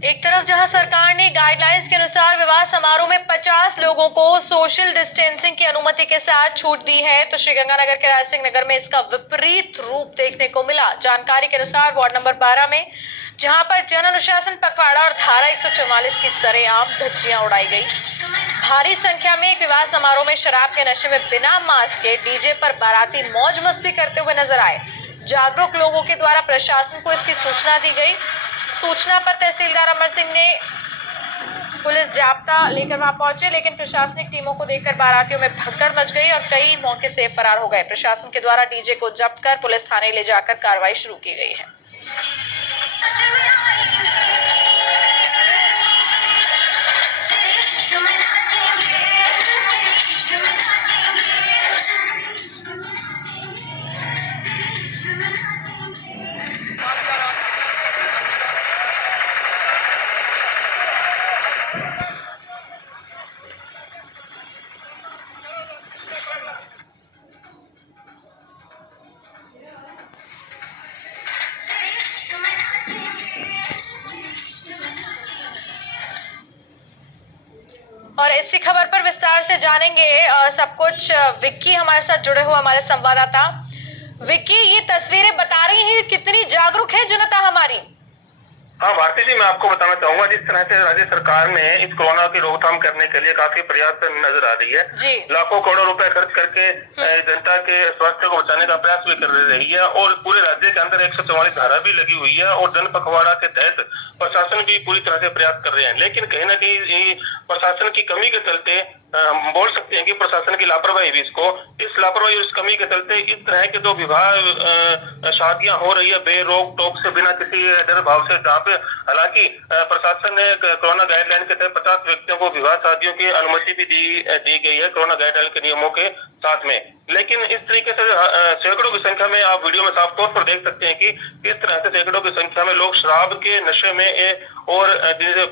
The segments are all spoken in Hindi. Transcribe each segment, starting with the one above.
एक तरफ जहां सरकार ने गाइडलाइंस के अनुसार विवाह समारोह में 50 लोगों को सोशल डिस्टेंसिंग की अनुमति के साथ छूट दी है, तो श्रीगंगानगर के राज सिंह नगर में इसका विपरीत रूप देखने को मिला। जानकारी के अनुसार वार्ड नंबर 12 में जहां पर जन अनुशासन पखवाड़ा और धारा 144 की सरेआम धज्जियां उड़ाई गई। भारी संख्या में एक विवाह समारोह में शराब के नशे में बिना मास्क के डीजे पर बाराती मौज मस्ती करते हुए नजर आए। जागरूक लोगों के द्वारा प्रशासन को इसकी सूचना दी गई। सूचना पर तहसीलदार अमर सिंह ने पुलिस जाब्ता लेकर वहां पहुंचे, लेकिन प्रशासनिक टीमों को देखकर बारातियों में भगदड़ मच गई और कई मौके से फरार हो गए। प्रशासन के द्वारा डीजे को जब्त कर पुलिस थाने ले जाकर कार्रवाई शुरू की गई है। और इसी खबर पर विस्तार से जानेंगे सब कुछ। विक्की हमारे साथ जुड़े हुए हमारे संवाददाता। विक्की, ये तस्वीरें बता रही हैं कितनी जागरूक है जनता हमारी। हाँ भारती जी, मैं आपको बताना चाहूंगा जिस तरह से राज्य सरकार ने इस कोरोना की रोकथाम करने के लिए काफी प्रयास नजर आ रही है। लाखों करोड़ों रुपए खर्च करके जनता के स्वास्थ्य को बचाने का प्रयास भी कर रही है और पूरे राज्य के अंदर 144 धारा भी लगी हुई है और जन पखवाड़ा के तहत प्रशासन भी पूरी तरह से प्रयास कर रहे हैं। लेकिन कहीं ना कहीं प्रशासन की कमी के चलते हम बोल सकते हैं कि प्रशासन की लापरवाही भी इस लापरवाही और इस कमी के चलते इस तरह के जो विवाह शादियां हो रही है बेरोक टोक से, बिना किसी डर भाव से, जहाँ पे हालांकि प्रशासन ने कोरोना गाइडलाइन के तहत 50 व्यक्तियों को विवाह शादियों की अनुमति भी दी गई है कोरोना गाइडलाइन के नियमों के साथ में। लेकिन इस तरीके से सैकड़ों की संख्या में आप वीडियो में साफ तौर पर देख सकते हैं कि किस तरह से सैकड़ों की संख्या में लोग शराब के नशे में और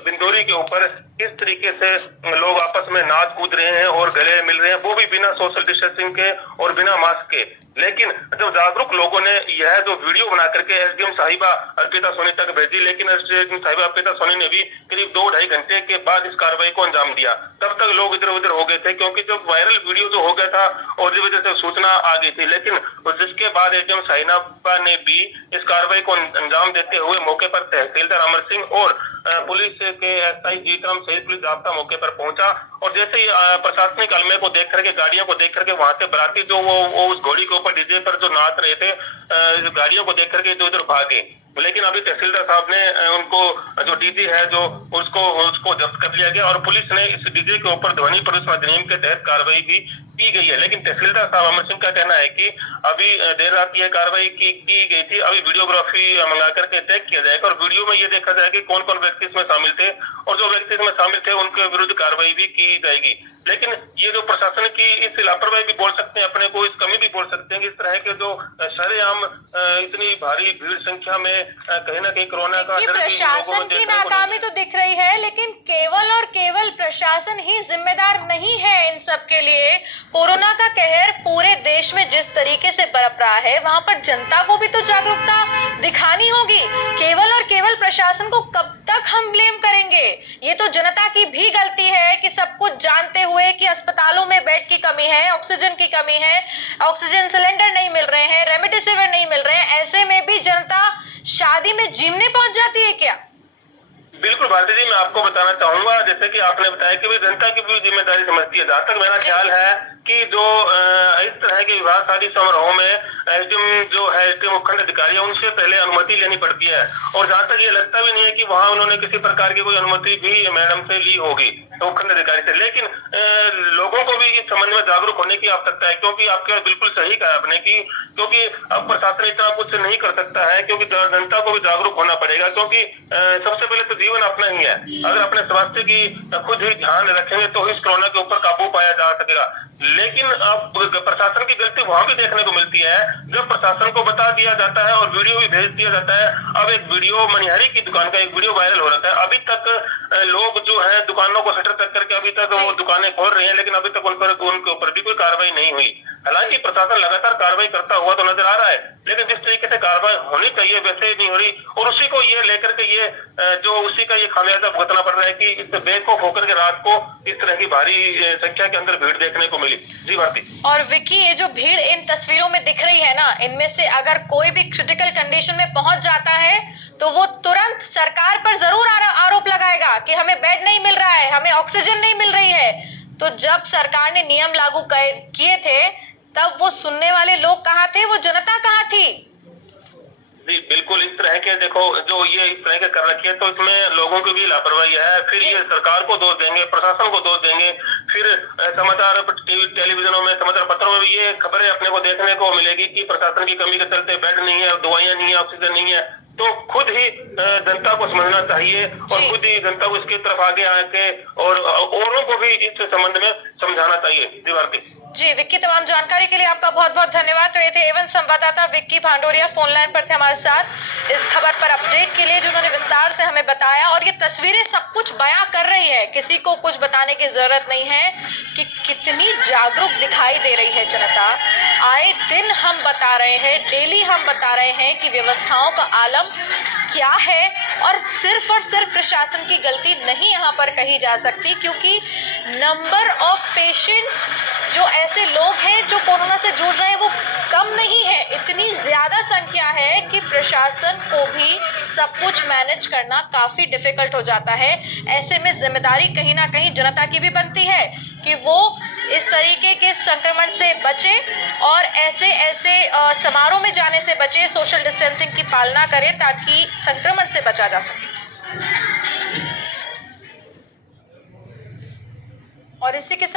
बिंदोरी के ऊपर किस तरीके से लोग आपस में नाच कूद रहे हैं और गले मिल रहे हैं, वो भी बिना सोशल डिस्टेंसिंग के और बिना मास्क के। लेकिन जब जागरूक लोगों ने यह जो वीडियो बना करके एसडीएम साहिबा अर्पिता सोनी तक भेजी, लेकिन एसडीएम साहिबा अर्पिता सोनी ने भी करीब 2-2.5 घंटे के बाद इस कार्रवाई को अंजाम दिया। तब तक लोग इधर उधर हो गए थे क्योंकि जब वायरल वीडियो जो हो गया था और जिस वजह से सूचना आ गई थी। लेकिन जिसके बाद एसडीएम साहिबा ने भी इस कार्रवाई को अंजाम देते हुए मौके पर तहसीलदार अमर सिंह और पुलिस के एसआई जीतराम सहित पुलिस जाब्ता मौके पर पहुंचा और जैसे ही प्रशासनिक अलमे को देख करके, गाड़ियों को देख करके वहां से बराती जो वो उस घोड़ी के ऊपर डीजे पर जो नाच रहे थे, गाड़ियों को देख करके इधर उधर भागे। लेकिन अभी तहसीलदार साहब ने उनको जो डीजे है जो उसको जब्त कर लिया गया और पुलिस ने इस डीजे के ऊपर ध्वनि प्रदूषण अधिनियम के तहत कार्रवाई भी की गई है। लेकिन तहसीलदार साहब अमर सिंह का कहना है कि अभी देर रात यह कार्रवाई की गई थी, अभी वीडियोग्राफी मंगा करके चेक किया जाएगा और वीडियो में ये देखा जाएगा कि कौन कौन व्यक्ति इसमें शामिल थे और जो व्यक्ति इसमें शामिल थे उनके विरुद्ध कार्रवाई भी की जाएगी। लेकिन ये जो प्रशासन की इस लापरवाही भी बोल सकते हैं अपने को, इस कमी भी बोल सकते हैं कि इस तरह के जो सरेआम इतनी भारी भीड़ संख्या में कहीं ना कहीं कोरोना का प्रशासन की नाकामी तो दिख रही है, लेकिन केवल और केवल प्रशासन ही जिम्मेदार नहीं है इन सब के लिए। कोरोना का कहर पूरे देश में जिस तरीके से बरप रहा है, वहां पर जनता को भी तो जागरूकता दिखानी होगी। केवल और केवल प्रशासन को कब तक हम ब्लेम करेंगे? ये तो जनता की भी गलती है कि सब कुछ जानते हुए कि अस्पतालों में बेड की कमी है, ऑक्सीजन की कमी है, ऑक्सीजन सिलेंडर नहीं मिल रहे हैं, रेमडेसिविर नहीं मिल रहे हैं, ऐसे में भी जनता शादी में जिमने पहुंच जाती है क्या? बिल्कुल भारती जी, मैं आपको बताना चाहूंगा जैसे कि आपने बताया कि भी जनता की भी जिम्मेदारी समझती है। जहां तक मेरा ख्याल है कि जो इस तरह के विवाह शादी समारोह में एसडीएम जो है मुख्य अधिकारी है उनसे पहले अनुमति लेनी पड़ती है और जहां तक ये लगता भी नहीं है कि वहां उन्होंने किसी प्रकार की कोई अनुमति भी मैडम से ली होगी मुख्य अधिकारी से। लेकिन लोगों को भी इस संबंध में जागरूक होने की आवश्यकता है क्योंकि आपके बिल्कुल सही कहा आपने कि क्योंकि अब प्रशासन इतना कुछ नहीं कर सकता है क्योंकि जनता को भी जागरूक होना पड़ेगा क्योंकि सबसे पहले तो जीवन अपना ही है। अगर अपने स्वास्थ्य की खुद ही ध्यान रखेंगे तो इस कोरोना के ऊपर काबू पाया जा सकेगा। लेकिन अब प्रशासन की गलती वहां भी देखने को मिलती है जब प्रशासन को बता दिया जाता है और वीडियो भी भेज दिया जाता है। अब एक वीडियो मनिहारी की दुकान का एक वीडियो वायरल हो रहा है, अभी तक लोग जो है दुकानों को शटर तक करके अभी तक वो दुकानें खोल रही हैं, लेकिन अभी तक उनके ऊपर भी कोई कार्रवाई नहीं हुई। हालांकि प्रशासन लगातार कार्रवाई करता हुआ तो नजर आ रहा है, लेकिन जिस तरीके से कार्रवाई होनी चाहिए वैसे नहीं हो रही, और उसी को ये लेकर के ये जो उसी का ये खामियाजा भुगतना पड़ रहा है कि इस बेवकूफ होकर के रात को इस तरह की भारी संख्या के अंदर भीड़ देखने को मिली। जी भारती। और विक्की, ये जो भीड़ इन तस्वीरों में दिख रही है ना, इनमें से अगर कोई भी क्रिटिकल कंडीशन में पहुंच जाता है तो वो तुरंत सरकार पर जरूर आरोप लगाएगा कि हमें बेड नहीं मिल रहा है, हमें ऑक्सीजन नहीं मिल रही है। तो जब सरकार ने नियम लागू किए थे तब वो सुनने वाले लोग कहाँ थे, वो जनता कहाँ थी? जी बिल्कुल, इस तरह के देखो जो ये इस तरह के कर रखी है तो इसमें लोगों की भी लापरवाही है। फिर ये सरकार को दोष देंगे, प्रशासन को दोष देंगे, फिर समाचार टेलीविजनों में, समाचार पत्रों में भी ये खबरें अपने को देखने को मिलेगी कि प्रशासन की कमी के चलते बेड नहीं है, दवाइयां नहीं है, ऑक्सीजन नहीं है। तो खुद ही जनता को समझना चाहिए और खुद ही जनता को इसकी तरफ आगे आके और औरों को भी इस संबंध में समझाना चाहिए। जी भारती। जी विक्की, तमाम जानकारी के लिए आपका बहुत बहुत धन्यवाद। तो ये थे एवन संवाददाता विक्की भांडोरिया, फोन लाइन पर थे हमारे साथ इस खबर पर अपडेट के लिए, जिन्होंने विस्तार से हमें बताया। और ये तस्वीरें सब कुछ बयां कर रही है, किसी को कुछ बताने की जरूरत नहीं है कि कितनी जागरूक दिखाई दे रही है जनता। आए दिन हम बता रहे हैं, डेली हम बता रहे हैं कि व्यवस्थाओं का आलम क्या है, और सिर्फ प्रशासन की गलती नहीं यहाँ पर कही जा सकती, क्योंकि नंबर ऑफ पेशेंट्स जो ऐसे लोग हैं जो कोरोना से जूझ रहे हैं वो कम नहीं है, इतनी ज्यादा संख्या है कि प्रशासन को भी सब कुछ मैनेज करना काफी डिफिकल्ट हो जाता है। ऐसे में जिम्मेदारी कहीं ना कहीं जनता की भी बनती है कि वो इस तरीके के संक्रमण से बचे और ऐसे समारोह में जाने से बचे, सोशल डिस्टेंसिंग की पालना करें ताकि संक्रमण से बचा जा सके। और इसी के साथ